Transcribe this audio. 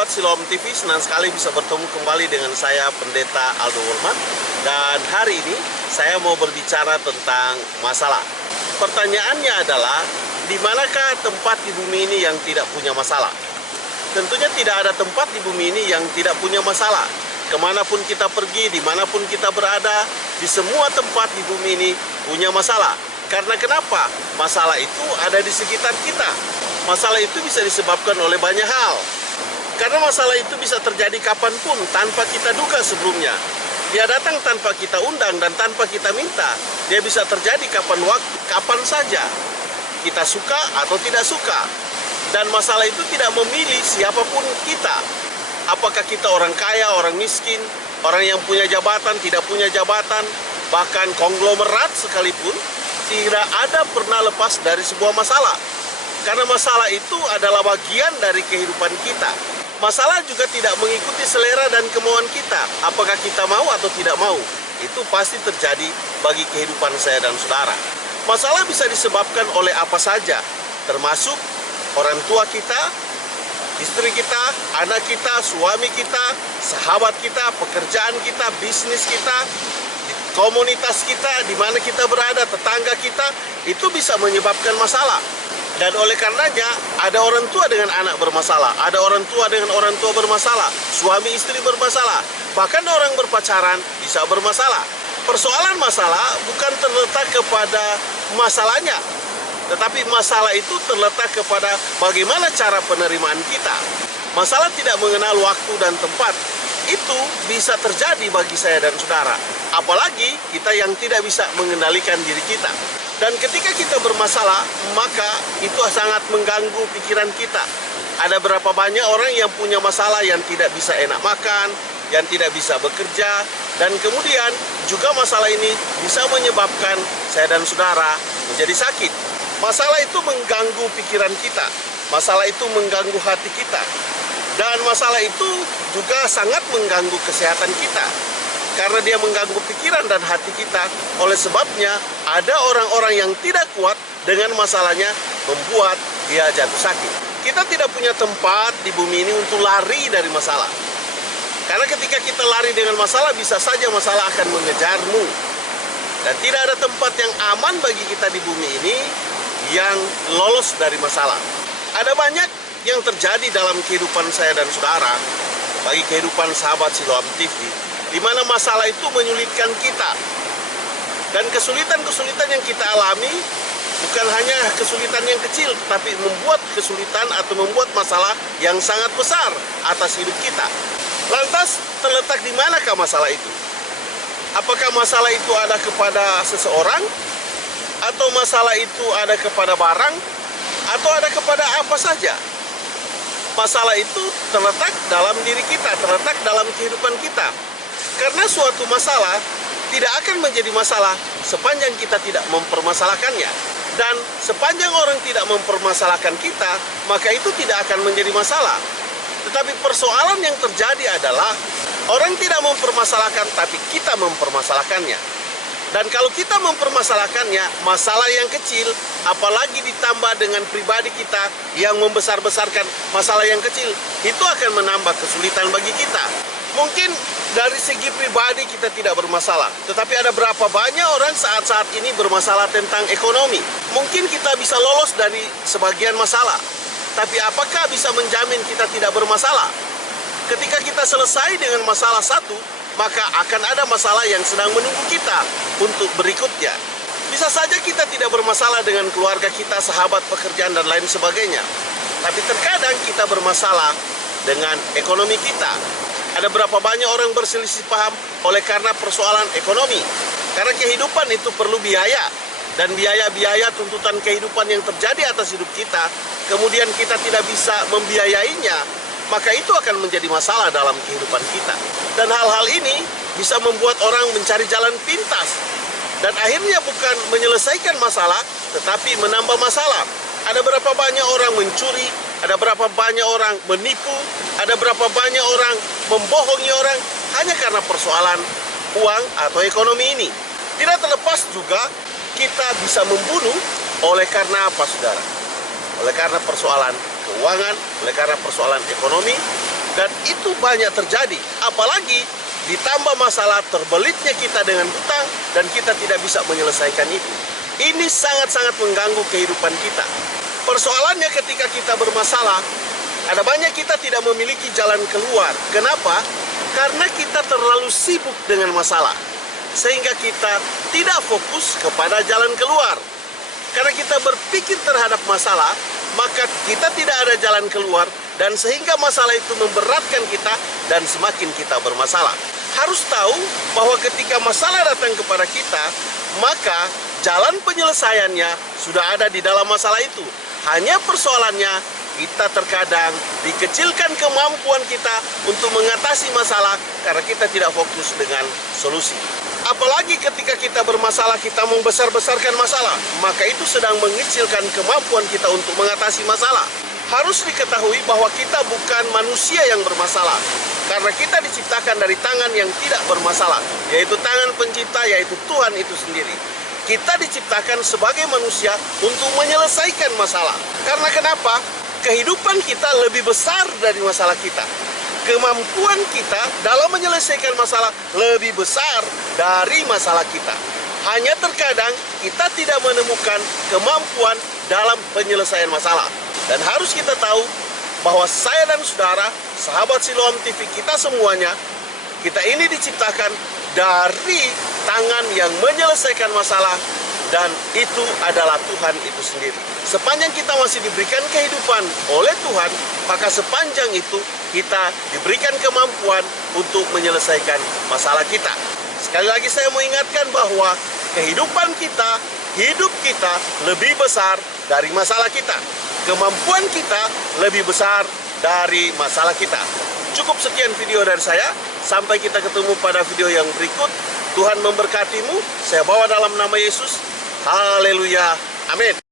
sahabat Siloam TV, senang sekali bisa bertemu kembali dengan saya Pendeta Aldo Wolman. Dan hari ini saya mau berbicara tentang masalah. Pertanyaannya adalah, di manakah tempat di bumi ini yang tidak punya masalah? Tentunya tidak ada tempat di bumi ini yang tidak punya masalah. Kemanapun kita pergi, dimanapun kita berada, di semua tempat di bumi ini punya masalah. Karena kenapa? Masalah itu ada di sekitar kita. Masalah itu bisa disebabkan oleh banyak hal. Karena masalah itu bisa terjadi kapanpun tanpa kita duga sebelumnya. Dia datang tanpa kita undang dan tanpa kita minta. Dia bisa terjadi kapan saja. Kita suka atau tidak suka. Dan masalah itu tidak memilih siapapun kita. Apakah kita orang kaya, orang miskin, orang yang punya jabatan, tidak punya jabatan, bahkan konglomerat sekalipun, tidak ada pernah lepas dari sebuah masalah. Karena masalah itu adalah bagian dari kehidupan kita. Masalah juga tidak mengikuti selera dan kemauan kita. Apakah kita mau atau tidak mau, itu pasti terjadi bagi kehidupan saya dan saudara. Masalah bisa disebabkan oleh apa saja, termasuk orang tua kita, istri kita, anak kita, suami kita, sahabat kita, pekerjaan kita, bisnis kita, komunitas kita, di mana kita berada, tetangga kita, itu bisa menyebabkan masalah. Dan oleh karenanya, ada orang tua dengan anak bermasalah, ada orang tua dengan orang tua bermasalah, suami istri bermasalah, bahkan orang berpacaran bisa bermasalah. Persoalan masalah bukan terletak kepada masalahnya, tetapi masalah itu terletak kepada bagaimana cara penerimaan kita. Masalah tidak mengenal waktu dan tempat. Itu bisa terjadi bagi saya dan saudara. Apalagi kita yang tidak bisa mengendalikan diri kita. Dan ketika kita bermasalah, maka itu sangat mengganggu pikiran kita. Ada berapa banyak orang yang punya masalah, yang tidak bisa enak makan, yang tidak bisa bekerja, dan kemudian juga masalah ini bisa menyebabkan saya dan saudara menjadi sakit. Masalah itu mengganggu pikiran kita. Masalah itu mengganggu hati kita. Dan masalah itu juga sangat mengganggu kesehatan kita. Karena dia mengganggu pikiran dan hati kita. Oleh sebabnya, ada orang-orang yang tidak kuat dengan masalahnya membuat dia jatuh sakit. Kita tidak punya tempat di bumi ini untuk lari dari masalah. Karena ketika kita lari dengan masalah, bisa saja masalah akan mengejarmu. Dan tidak ada tempat yang aman bagi kita di bumi ini yang lolos dari masalah. Ada banyak yang terjadi dalam kehidupan saya dan saudara, bagi kehidupan sahabat Siloam TV, di mana masalah itu menyulitkan kita. Dan kesulitan-kesulitan yang kita alami bukan hanya kesulitan yang kecil, tapi membuat kesulitan atau membuat masalah yang sangat besar atas hidup kita. Lantas, terletak di manakah masalah itu? Apakah masalah itu ada kepada seseorang? Atau masalah itu ada kepada barang? Atau ada kepada apa saja? Masalah itu terletak dalam diri kita, terletak dalam kehidupan kita. Karena suatu masalah tidak akan menjadi masalah sepanjang kita tidak mempermasalahkannya. Dan sepanjang orang tidak mempermasalahkan kita, maka itu tidak akan menjadi masalah. Tetapi persoalan yang terjadi adalah orang tidak mempermasalahkan, tapi kita mempermasalahkannya. Dan kalau kita mempermasalahkannya, masalah yang kecil, apalagi ditambah dengan pribadi kita yang membesar-besarkan masalah yang kecil, itu akan menambah kesulitan bagi kita. Mungkin dari segi pribadi kita tidak bermasalah, tetapi ada berapa banyak orang saat-saat ini bermasalah tentang ekonomi. Mungkin kita bisa lolos dari sebagian masalah, tapi apakah bisa menjamin kita tidak bermasalah? Ketika kita selesai dengan masalah satu, maka akan ada masalah yang sedang menunggu kita untuk berikutnya. Bisa saja kita tidak bermasalah dengan keluarga kita, sahabat, pekerjaan, dan lain sebagainya. Tapi terkadang kita bermasalah dengan ekonomi kita. Ada berapa banyak orang berselisih paham oleh karena persoalan ekonomi. Karena kehidupan itu perlu biaya. Dan biaya-biaya tuntutan kehidupan yang terjadi atas hidup kita, kemudian kita tidak bisa membiayainya, maka itu akan menjadi masalah dalam kehidupan kita. Dan hal-hal ini bisa membuat orang mencari jalan pintas. Dan akhirnya bukan menyelesaikan masalah, tetapi menambah masalah. Ada berapa banyak orang mencuri, ada berapa banyak orang menipu, ada berapa banyak orang membohongi orang, hanya karena persoalan uang atau ekonomi ini. Tidak terlepas juga kita bisa membunuh oleh karena apa, saudara? Oleh karena persoalan keuangan, oleh karena persoalan ekonomi, Dan itu banyak terjadi, apalagi ditambah masalah terbelitnya kita dengan hutang dan kita tidak bisa menyelesaikan itu. Ini sangat-sangat mengganggu kehidupan kita. Persoalannya ketika kita bermasalah, ada banyak kita tidak memiliki jalan keluar. Kenapa? Karena kita terlalu sibuk dengan masalah, sehingga kita tidak fokus kepada jalan keluar. Karena kita berpikir terhadap masalah, maka kita tidak ada jalan keluar, dan sehingga masalah itu memberatkan kita dan semakin kita bermasalah. Harus tahu bahwa ketika masalah datang kepada kita, maka jalan penyelesaiannya sudah ada di dalam masalah itu. Hanya persoalannya, kita terkadang dikecilkan kemampuan kita untuk mengatasi masalah karena kita tidak fokus dengan solusi. Apalagi ketika kita bermasalah, kita membesar-besarkan masalah, maka itu sedang mengecilkan kemampuan kita untuk mengatasi masalah. Harus diketahui bahwa kita bukan manusia yang bermasalah, karena kita diciptakan dari tangan yang tidak bermasalah, yaitu tangan pencipta, yaitu Tuhan itu sendiri. Kita diciptakan sebagai manusia untuk menyelesaikan masalah. Karena kenapa? Kehidupan kita lebih besar dari masalah kita. Kemampuan kita dalam menyelesaikan masalah lebih besar dari masalah kita. Hanya terkadang kita tidak menemukan kemampuan dalam penyelesaian masalah. Dan harus kita tahu bahwa saya dan saudara, sahabat Siloam TV, kita semuanya, kita ini diciptakan dari tangan yang menyelesaikan masalah, dan itu adalah Tuhan itu sendiri. Sepanjang kita masih diberikan kehidupan oleh Tuhan, maka sepanjang itu kita diberikan kemampuan untuk menyelesaikan masalah kita. Sekali lagi saya mau ingatkan bahwa kehidupan kita, hidup kita lebih besar dari masalah kita. Kemampuan kita lebih besar dari masalah kita. Cukup sekian video dari saya. Sampai kita ketemu pada video yang berikut. Tuhan memberkatimu. Saya bawa dalam nama Yesus. Haleluya. Amin.